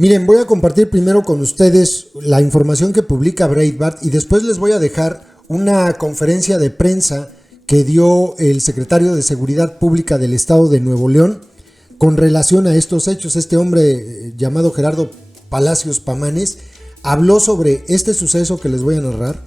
Miren, voy a compartir primero con ustedes la información que publica Breitbart y después les voy a dejar una conferencia de prensa que dio el secretario de Seguridad Pública del Estado de Nuevo León con relación a estos hechos. Este hombre llamado Gerardo Palacios Pamanes habló sobre este suceso que les voy a narrar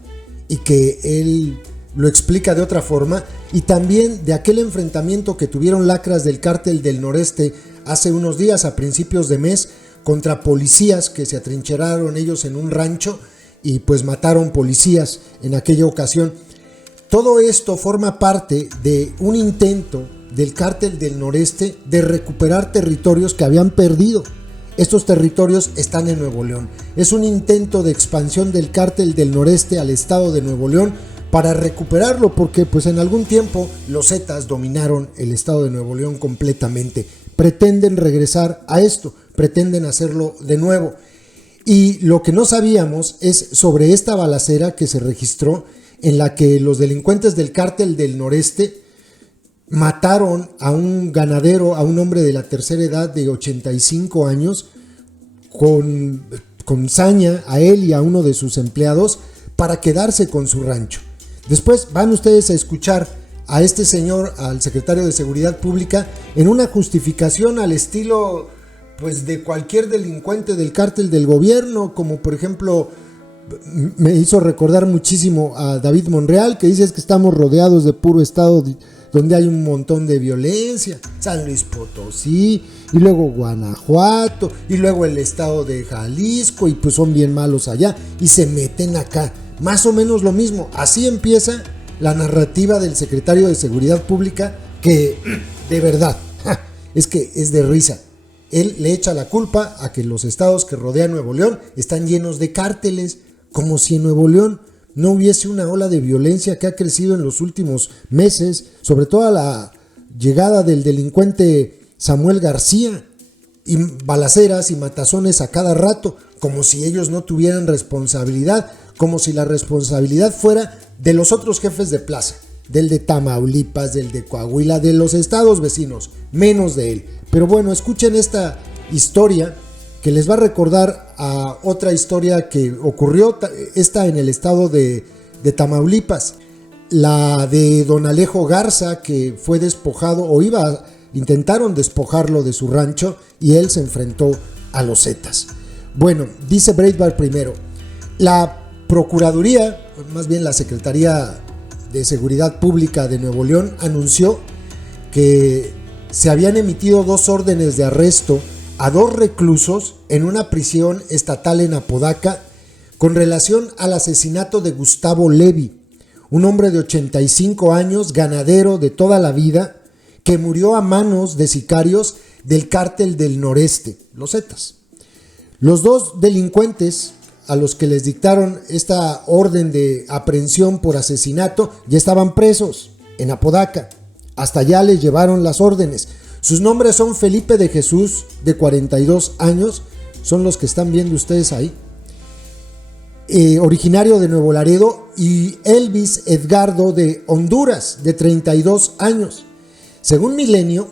y que él lo explica de otra forma, y también de aquel enfrentamiento que tuvieron lacras del Cártel del Noreste hace unos días, a principios de mes, contra policías que se atrincheraron ellos en un rancho y pues mataron policías en aquella ocasión. Todo esto forma parte de un intento del Cártel del Noreste de recuperar territorios que habían perdido. Estos territorios están en Nuevo León. Es un intento de expansión del Cártel del Noreste al estado de Nuevo León para recuperarlo, porque pues en algún tiempo los Zetas dominaron el estado de Nuevo León completamente. Pretenden regresar a esto, pretenden hacerlo de nuevo. Y lo que no sabíamos es sobre esta balacera que se registró, en la que los delincuentes del Cártel del Noreste mataron a un ganadero, a un hombre de la tercera edad de 85 años, con saña a él y a uno de sus empleados para quedarse con su rancho. Después van ustedes a escuchar a este señor, al secretario de Seguridad Pública, en una justificación al estilo pues de cualquier delincuente del cártel del gobierno, como por ejemplo me hizo recordar muchísimo a David Monreal, que dice que estamos rodeados de puro estado donde hay un montón de violencia, San Luis Potosí, y luego Guanajuato, y luego el estado de Jalisco, y pues son bien malos allá, y se meten acá. Más o menos lo mismo. Así empieza la narrativa del secretario de Seguridad Pública, que de verdad es que es de risa. Él le echa la culpa a que los estados que rodean Nuevo León están llenos de cárteles, como si en Nuevo León no hubiese una ola de violencia que ha crecido en los últimos meses, sobre todo a la llegada del delincuente Samuel García, y balaceras y matazones a cada rato, como si ellos no tuvieran responsabilidad, como si la responsabilidad fuera de los otros jefes de plaza, del de Tamaulipas, del de Coahuila, de los estados vecinos, menos de él. Pero bueno, escuchen esta historia que les va a recordar a otra historia que ocurrió, esta en el estado de Tamaulipas, la de don Alejo Garza, que fue despojado, o intentaron despojarlo de su rancho, y él se enfrentó a los Zetas. Bueno, dice Breitbart primero, la Procuraduría, más bien la Secretaría de Seguridad Pública de Nuevo León, anunció que se habían emitido 2 órdenes de arresto a 2 reclusos en una prisión estatal en Apodaca con relación al asesinato de Gustavo Levy, un hombre de 85 años, ganadero de toda la vida, que murió a manos de sicarios del Cártel del Noreste, los Zetas. Los 2 delincuentes a los que les dictaron esta orden de aprehensión por asesinato ya estaban presos en Apodaca. Hasta allá les llevaron las órdenes. Sus nombres son Felipe de Jesús, de 42 años, son los que están viendo ustedes ahí, originario de Nuevo Laredo, y Elvis Edgardo de Honduras, de 32 años. Según Milenio,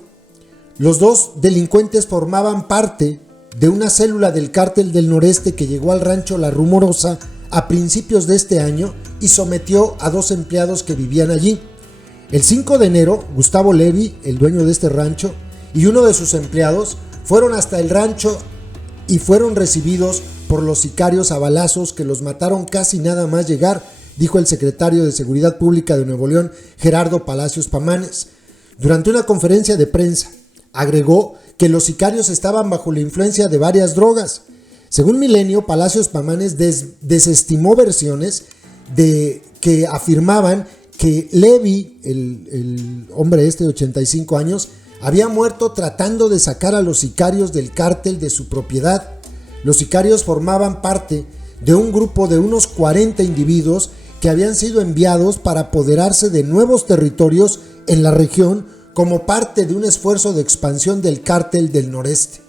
los 2 delincuentes formaban parte de una célula del Cártel del Noreste que llegó al rancho La Rumorosa a principios de este año y sometió a 2 empleados que vivían allí. El 5 de enero, Gustavo Levy, el dueño de este rancho, y uno de sus empleados fueron hasta el rancho y fueron recibidos por los sicarios a balazos que los mataron casi nada más llegar, dijo el secretario de Seguridad Pública de Nuevo León, Gerardo Palacios Pamanes. Durante una conferencia de prensa, agregó que los sicarios estaban bajo la influencia de varias drogas. Según Milenio, Palacios Pamanes desestimó versiones de que afirmaban que Levy, el hombre de 85 años, había muerto tratando de sacar a los sicarios del cártel de su propiedad. Los sicarios formaban parte de un grupo de unos 40 individuos que habían sido enviados para apoderarse de nuevos territorios en la región como parte de un esfuerzo de expansión del Cártel del Noreste.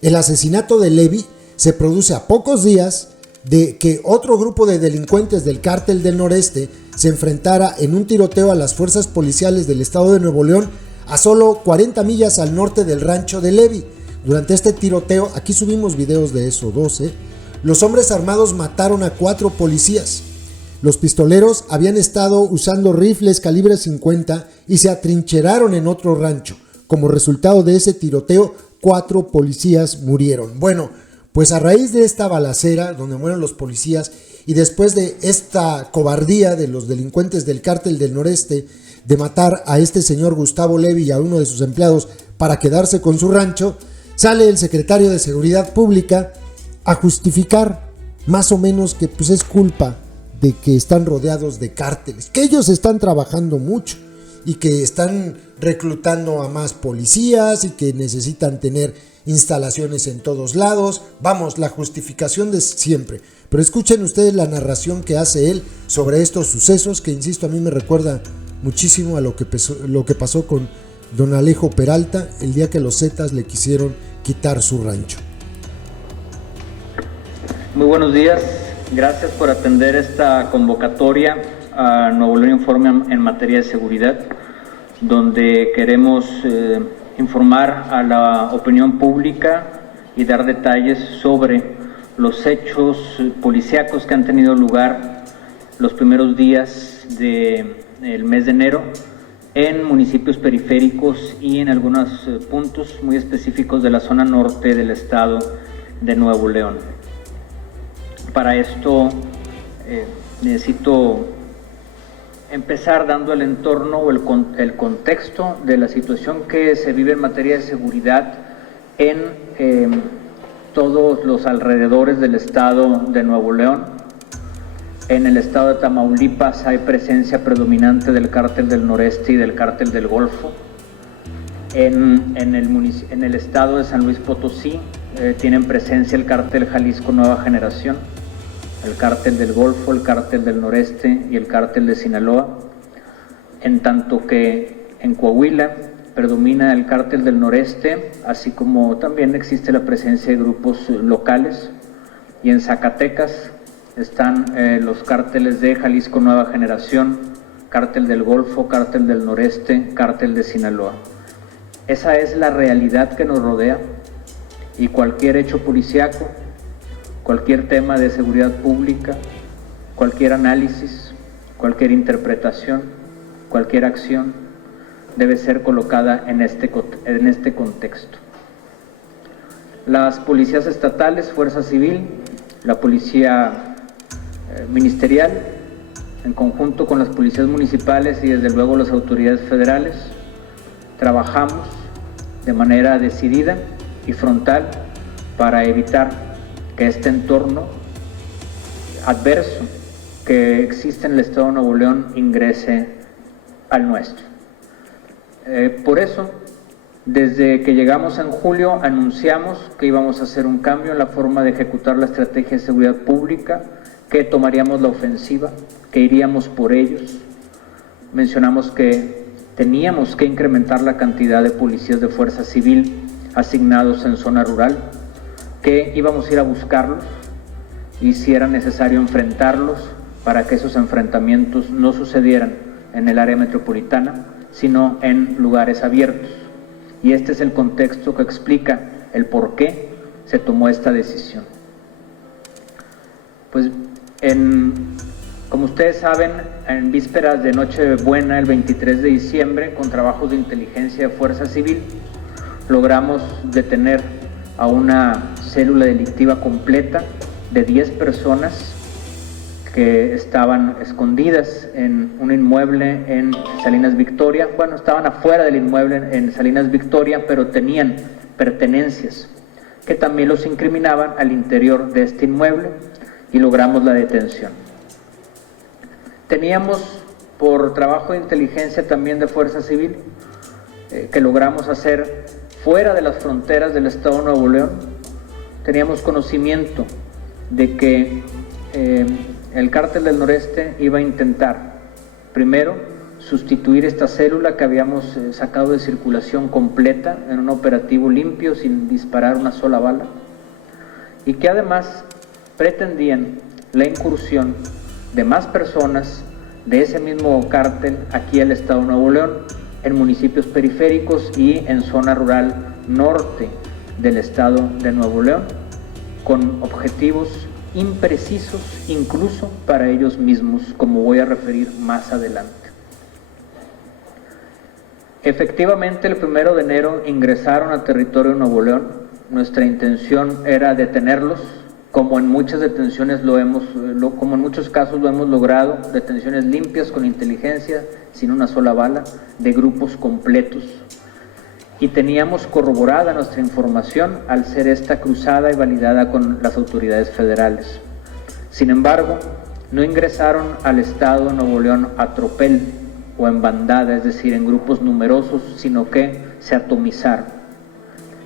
El asesinato de Levy se produce a pocos días de que otro grupo de delincuentes del Cártel del Noreste se enfrentara en un tiroteo a las fuerzas policiales del estado de Nuevo León a solo 40 millas al norte del rancho de Levy, Durante este tiroteo, aquí subimos videos de eso, 12, los hombres armados mataron a 4 policías. Los pistoleros habían estado usando rifles calibre 50 y se atrincheraron en otro rancho. Como resultado de ese tiroteo, 4 policías murieron. Bueno, pues a raíz de esta balacera donde mueren los policías y después de esta cobardía de los delincuentes del Cártel del Noreste de matar a este señor Gustavo Levy y a uno de sus empleados para quedarse con su rancho, sale el secretario de Seguridad Pública a justificar más o menos que pues es culpa de que están rodeados de cárteles, que ellos están trabajando mucho y que están reclutando a más policías y que necesitan tener instalaciones en todos lados. Vamos, la justificación de siempre. Pero escuchen ustedes la narración que hace él sobre estos sucesos que, insisto, a mí me recuerda muchísimo a lo que pasó con don Alejo Peralta el día que los Zetas le quisieron quitar su rancho. Muy buenos días, gracias por atender esta convocatoria a Nuevo León Informe en materia de seguridad, donde queremos informar a la opinión pública y dar detalles sobre los hechos policíacos que han tenido lugar los primeros días del mes de enero en municipios periféricos y en algunos puntos muy específicos de la zona norte del estado de Nuevo León. Para esto necesito empezar dando el entorno o el contexto de la situación que se vive en materia de seguridad en todos los alrededores del estado de Nuevo León. En el estado de Tamaulipas hay presencia predominante del Cártel del Noreste y del Cártel del Golfo. En el estado de San Luis Potosí tienen presencia el Cártel Jalisco Nueva Generación, el Cártel del Golfo, el Cártel del Noreste y el Cártel de Sinaloa, en tanto que en Coahuila predomina el Cártel del Noreste, así como también existe la presencia de grupos locales, y en Zacatecas están los cárteles de Jalisco Nueva Generación, Cártel del Golfo, Cártel del Noreste, Cártel de Sinaloa. Esa es la realidad que nos rodea, y cualquier hecho policíaco, cualquier tema de seguridad pública, cualquier análisis, cualquier interpretación, cualquier acción debe ser colocada en este contexto. Las policías estatales, Fuerza Civil, la policía ministerial, en conjunto con las policías municipales y desde luego las autoridades federales, trabajamos de manera decidida y frontal para evitar que este entorno adverso que existe en el estado de Nuevo León ingrese al nuestro. Por eso, desde que llegamos en julio, anunciamos que íbamos a hacer un cambio en la forma de ejecutar la estrategia de seguridad pública, que tomaríamos la ofensiva, que iríamos por ellos. Mencionamos que teníamos que incrementar la cantidad de policías de Fuerza Civil asignados en zona rural, que íbamos a ir a buscarlos y si era necesario enfrentarlos para que esos enfrentamientos no sucedieran en el área metropolitana, sino en lugares abiertos. Y este es el contexto que explica el por qué se tomó esta decisión. Pues como ustedes saben, en vísperas de Nochebuena, el 23 de diciembre, con trabajos de inteligencia de Fuerza Civil, logramos detener a una célula delictiva completa de 10 personas que estaban escondidas en un inmueble en Salinas Victoria. Bueno, estaban afuera del inmueble en Salinas Victoria, pero tenían pertenencias que también los incriminaban al interior de este inmueble y logramos la detención. Teníamos, por trabajo de inteligencia también de Fuerza Civil, que logramos hacer fuera de las fronteras del estado de Nuevo León, teníamos conocimiento de que el Cártel del Noreste iba a intentar, primero, sustituir esta célula que habíamos sacado de circulación completa en un operativo limpio sin disparar una sola bala, y que además pretendían la incursión de más personas de ese mismo cártel aquí al estado de Nuevo León, en municipios periféricos y en zona rural norte del estado de Nuevo León, con objetivos imprecisos incluso para ellos mismos, como voy a referir más adelante. Efectivamente, el 1 de enero ingresaron a territorio de Nuevo León. Nuestra intención era detenerlos, como en muchas detenciones como en muchos casos lo hemos logrado, detenciones limpias con inteligencia, sin una sola bala, de grupos completos. Y teníamos corroborada nuestra información al ser esta cruzada y validada con las autoridades federales. Sin embargo, no ingresaron al estado de Nuevo León a tropel o en bandada, es decir, en grupos numerosos, sino que se atomizaron.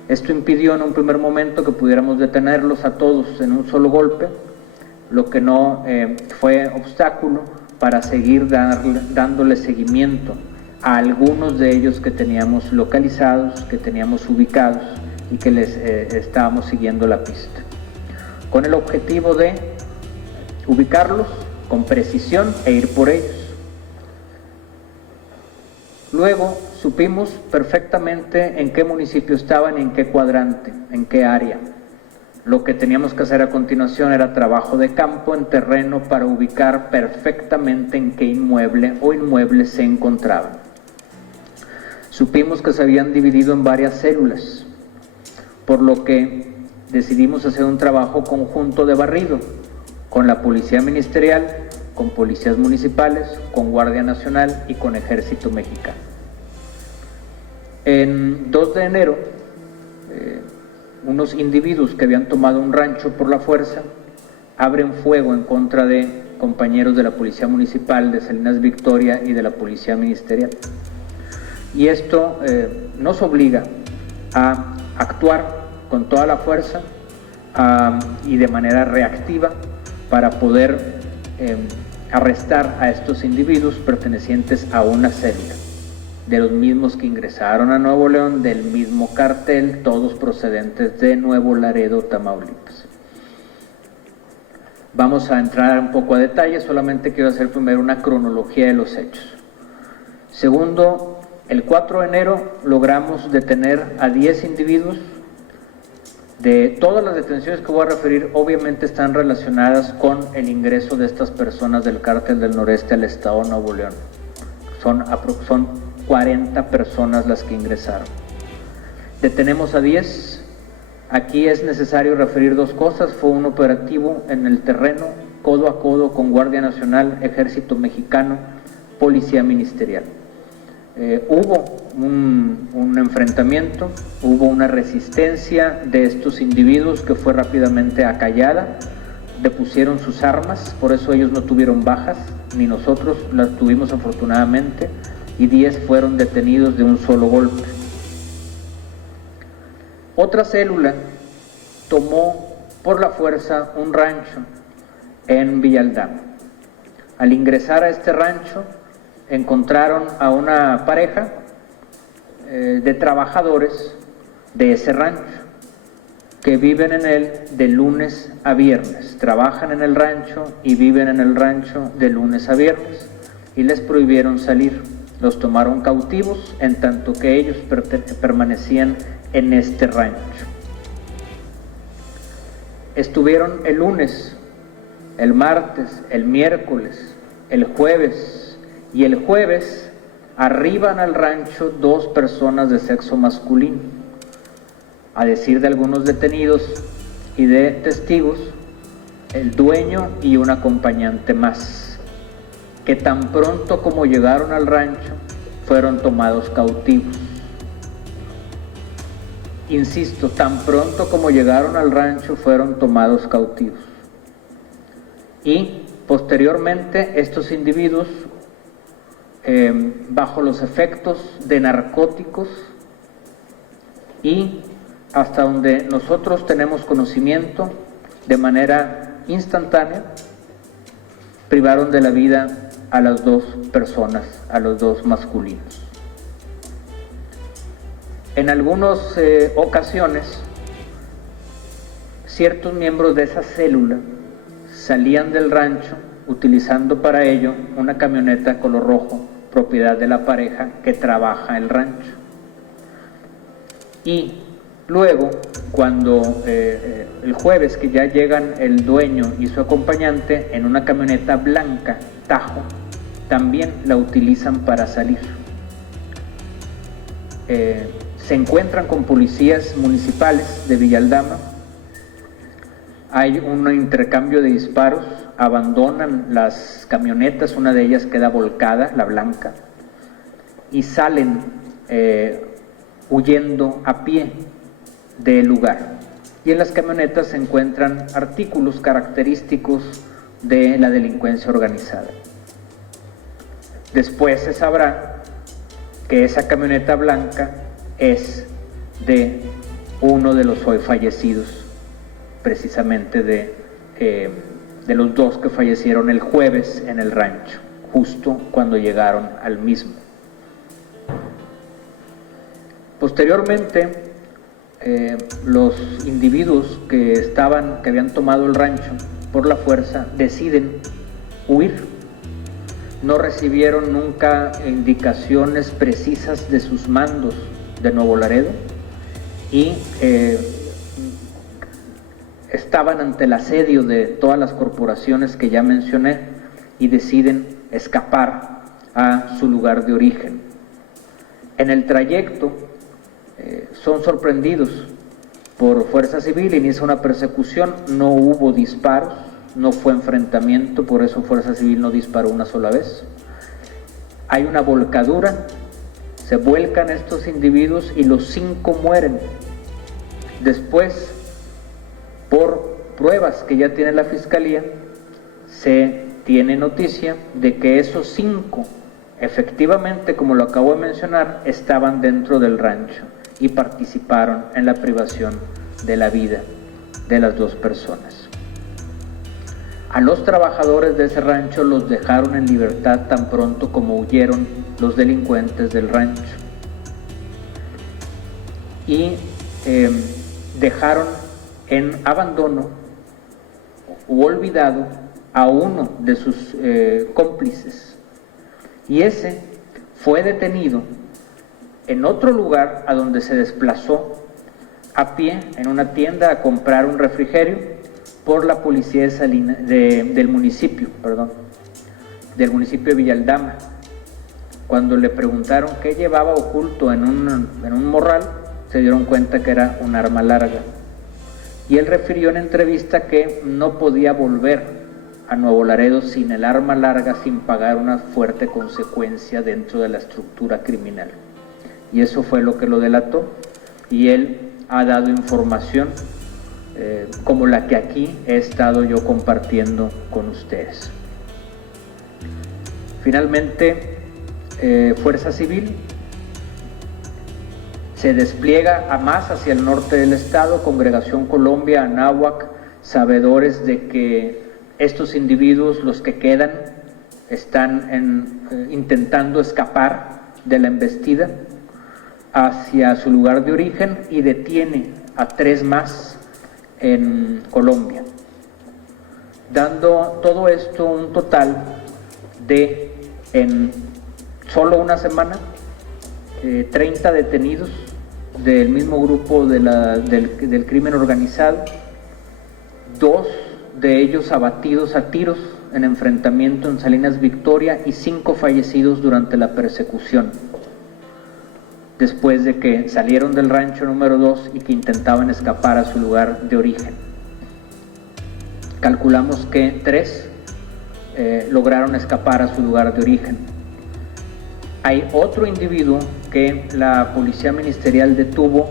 Esto impidió en un primer momento que pudiéramos detenerlos a todos en un solo golpe, lo que no fue obstáculo para seguir dándole seguimiento a algunos de ellos que teníamos localizados, que teníamos ubicados y que les estábamos siguiendo la pista, con el objetivo de ubicarlos con precisión e ir por ellos. Luego supimos perfectamente en qué municipio estaban, en qué cuadrante, en qué área. Lo que teníamos que hacer a continuación era trabajo de campo en terreno para ubicar perfectamente en qué inmueble o inmuebles se encontraban. Supimos que se habían dividido en varias células, por lo que decidimos hacer un trabajo conjunto de barrido con la Policía Ministerial, con policías municipales, con Guardia Nacional y con Ejército Mexicano. En 2 de enero, unos individuos que habían tomado un rancho por la fuerza abren fuego en contra de compañeros de la Policía Municipal de Salinas Victoria y de la Policía Ministerial. Y esto nos obliga a actuar con toda la fuerza y de manera reactiva para poder arrestar a estos individuos pertenecientes a una célula, de los mismos que ingresaron a Nuevo León, del mismo cartel, todos procedentes de Nuevo Laredo, Tamaulipas. Vamos a entrar un poco a detalle, solamente quiero hacer primero una cronología de los hechos. Segundo, el 4 de enero logramos detener a 10 individuos. De todas las detenciones que voy a referir, obviamente están relacionadas con el ingreso de estas personas del Cártel del Noreste al estado de Nuevo León. Son 40 personas las que ingresaron. Detenemos a 10. Aquí es necesario referir 2 cosas. Fue un operativo en el terreno, codo a codo con Guardia Nacional, Ejército Mexicano, Policía Ministerial. Hubo un enfrentamiento, hubo una resistencia de estos individuos que fue rápidamente acallada, depusieron sus armas, por eso ellos no tuvieron bajas, ni nosotros las tuvimos afortunadamente, y 10 fueron detenidos de un solo golpe. Otra célula tomó por la fuerza un rancho en Villaldama. Al ingresar a este rancho, encontraron a una pareja de trabajadores de ese rancho que viven en él de lunes a viernes, trabajan en el rancho y viven en el rancho de lunes a viernes, y les prohibieron salir. Los tomaron cautivos en tanto que ellos permanecían en este rancho. Estuvieron el lunes, el martes, el miércoles, el jueves, y el jueves arriban al rancho 2 personas de sexo masculino. A decir de algunos detenidos y de testigos, el dueño y un acompañante más, que tan pronto como llegaron al rancho fueron tomados cautivos. Insisto, tan pronto como llegaron al rancho fueron tomados cautivos. Y posteriormente estos individuos, bajo los efectos de narcóticos y hasta donde nosotros tenemos conocimiento, de manera instantánea, privaron de la vida a las 2 personas, a los 2 masculinos. En algunas ocasiones, ciertos miembros de esa célula salían del rancho utilizando para ello una camioneta color rojo, propiedad de la pareja que trabaja el rancho. Y Luego, cuando el jueves que ya llegan el dueño y su acompañante en una camioneta blanca Tajo, también la utilizan para salir. Se encuentran con policías municipales de Villa Aldama, hay un intercambio de disparos, abandonan las camionetas, una de ellas queda volcada, la blanca, y salen huyendo a pie del lugar. Y en las camionetas se encuentran artículos característicos de la delincuencia organizada. Después se sabrá que esa camioneta blanca es de uno de los hoy fallecidos, precisamente de los dos que fallecieron el jueves en el rancho, justo cuando llegaron al mismo. Posteriormente, los individuos que habían tomado el rancho por la fuerza deciden huir. No recibieron nunca indicaciones precisas de sus mandos de Nuevo Laredo y estaban ante el asedio de todas las corporaciones que ya mencioné y deciden escapar a su lugar de origen. En el trayecto son sorprendidos por Fuerza Civil, inicia una persecución, no hubo disparos, no fue enfrentamiento, por eso Fuerza Civil no disparó una sola vez. Hay una volcadura, se vuelcan estos individuos y los 5 mueren. Después, por pruebas que ya tiene la Fiscalía, se tiene noticia de que esos 5, efectivamente, como lo acabo de mencionar, estaban dentro del rancho y participaron en la privación de la vida de las 2 personas. A los trabajadores de ese rancho los dejaron en libertad tan pronto como huyeron los delincuentes del rancho y dejaron en abandono u olvidado a uno de sus cómplices, y ese fue detenido en otro lugar a donde se desplazó a pie en una tienda a comprar un refrigerio por la policía del municipio de Villa Aldama. Cuando le preguntaron qué llevaba oculto en un morral, se dieron cuenta que era un arma larga. Y él refirió en entrevista que no podía volver a Nuevo Laredo sin el arma larga, sin pagar una fuerte consecuencia dentro de la estructura criminal. Y eso fue lo que lo delató, y él ha dado información como la que aquí he estado yo compartiendo con ustedes. Finalmente, Fuerza Civil se despliega a más hacia el norte del estado, Congregación Colombia, Anáhuac, sabedores de que estos individuos, los que quedan, están intentando escapar de la embestida hacia su lugar de origen, y detiene a 3 más en Colombia, dando todo esto un total de, en solo una semana, 30 detenidos del mismo grupo del crimen organizado, 2 de ellos abatidos a tiros en enfrentamiento en Salinas Victoria y 5 fallecidos durante la persecución, después de que salieron del rancho número 2 y que intentaban escapar a su lugar de origen. Calculamos que 3 lograron escapar a su lugar de origen. Hay otro individuo que la policía ministerial detuvo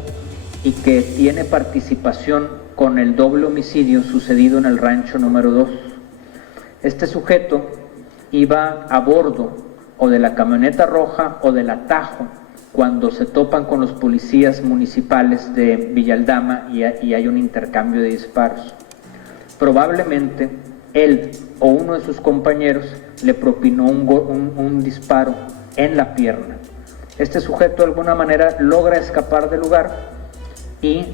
y que tiene participación con el doble homicidio sucedido en el rancho número 2. Este sujeto iba a bordo o de la camioneta roja o del Tajo cuando se topan con los policías municipales de Villa Aldama y hay un intercambio de disparos. Probablemente él o uno de sus compañeros le propinó un disparo en la pierna. Este sujeto de alguna manera logra escapar del lugar y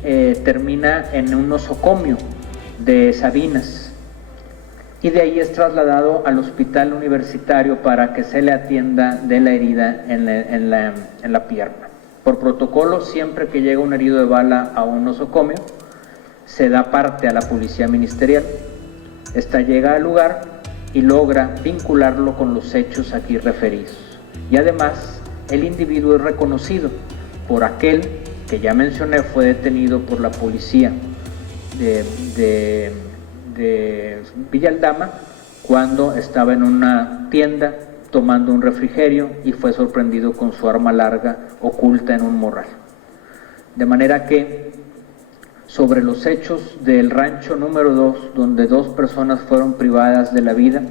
termina en un nosocomio de Sabinas, y de ahí es trasladado al hospital universitario para que se le atienda de la herida en la pierna. Por protocolo, siempre que llega un herido de bala a un nosocomio, se da parte a la policía ministerial. Esta llega al lugar y logra vincularlo con los hechos aquí referidos. Y además, el individuo es reconocido por aquel que ya mencioné fue detenido por la policía de Villa Aldama cuando estaba en una tienda tomando un refrigerio y fue sorprendido con su arma larga oculta en un morral. De manera que sobre los hechos del rancho número 2, donde 2 personas fueron privadas de la vida,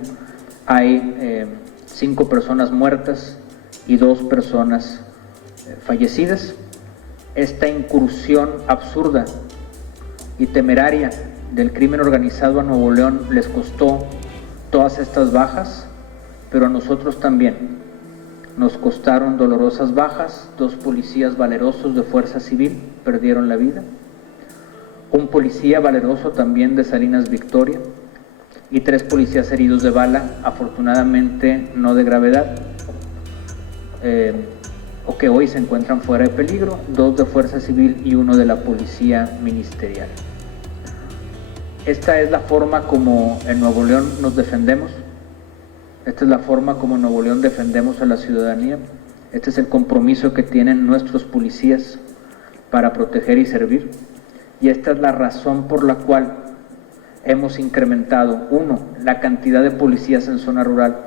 hay 5 personas muertas y 2 personas fallecidas. Esta incursión absurda y temeraria del crimen organizado a Nuevo León les costó todas estas bajas, pero a nosotros también nos costaron dolorosas bajas. 2 policías valerosos de Fuerza Civil perdieron la vida, un policía valeroso también de Salinas Victoria y 3 policías heridos de bala, afortunadamente no de gravedad, o que hoy se encuentran fuera de peligro, 2 de Fuerza Civil y 1 de la Policía Ministerial. Esta es la forma como en Nuevo León nos defendemos, esta es la forma como en Nuevo León defendemos a la ciudadanía, este es el compromiso que tienen nuestros policías para proteger y servir, y esta es la razón por la cual hemos incrementado, 1, la cantidad de policías en zona rural,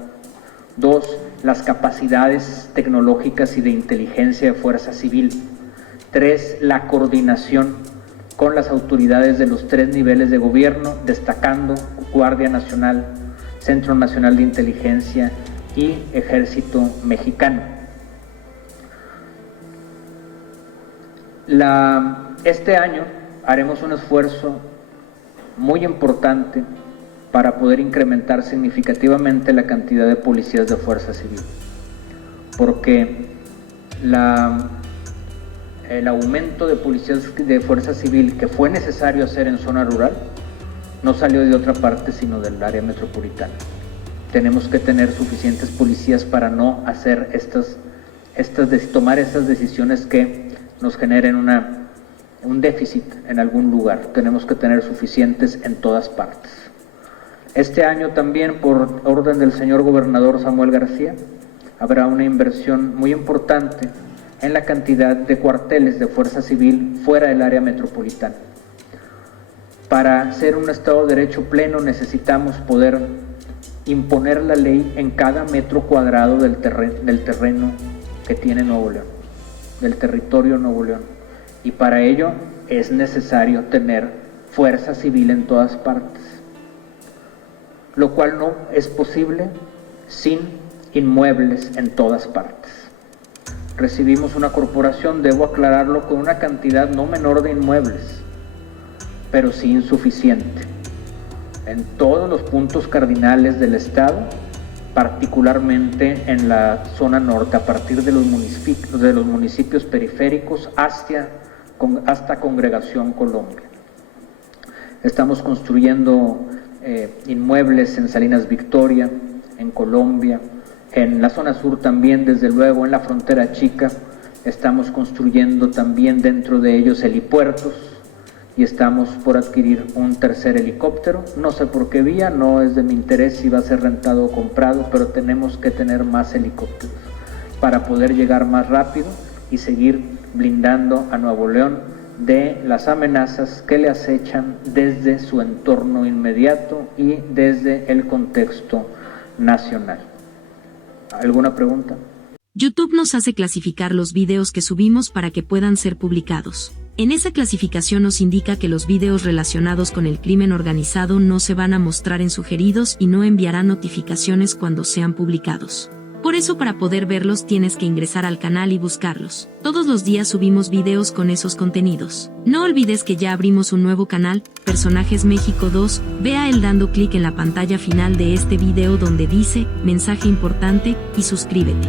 2, las capacidades tecnológicas y de inteligencia de Fuerza Civil, 3, la coordinación con las autoridades de los 3 niveles de gobierno, destacando Guardia Nacional, Centro Nacional de Inteligencia y Ejército Mexicano. Este año haremos un esfuerzo muy importante para poder incrementar significativamente la cantidad de policías de Fuerza Civil, porque el aumento de policías de Fuerza Civil que fue necesario hacer en zona rural no salió de otra parte sino del área metropolitana. Tenemos que tener suficientes policías para no hacer tomar estas decisiones que nos generen un déficit en algún lugar. Tenemos que tener suficientes en todas partes. Este año también, por orden del señor gobernador Samuel García, habrá una inversión muy importante en la cantidad de cuarteles de Fuerza Civil fuera del área metropolitana. Para ser un Estado de Derecho pleno necesitamos poder imponer la ley en cada metro cuadrado del terreno que tiene Nuevo León, del territorio Nuevo León. Y para ello es necesario tener Fuerza Civil en todas partes, lo cual no es posible sin inmuebles en todas partes. Recibimos una corporación, debo aclararlo, con una cantidad no menor de inmuebles, pero sí insuficiente, en todos los puntos cardinales del estado, particularmente en la zona norte, a partir de los municipios periféricos hasta Congregación Colombia. Estamos construyendo inmuebles en Salinas Victoria, en Colombia, en la zona sur también, desde luego, en la frontera chica. Estamos construyendo también dentro de ellos helipuertos y estamos por adquirir un 3er helicóptero. No sé por qué vía, no es de mi interés si va a ser rentado o comprado, pero tenemos que tener más helicópteros para poder llegar más rápido y seguir blindando a Nuevo León de las amenazas que le acechan desde su entorno inmediato y desde el contexto nacional. ¿Alguna pregunta? YouTube nos hace clasificar los videos que subimos para que puedan ser publicados. En esa clasificación nos indica que los videos relacionados con el crimen organizado no se van a mostrar en sugeridos y no enviarán notificaciones cuando sean publicados. Por eso, para poder verlos tienes que ingresar al canal y buscarlos. Todos los días subimos videos con esos contenidos. No olvides que ya abrimos un nuevo canal, Personajes México 2, ve a él dando clic en la pantalla final de este video donde dice, mensaje importante, y suscríbete.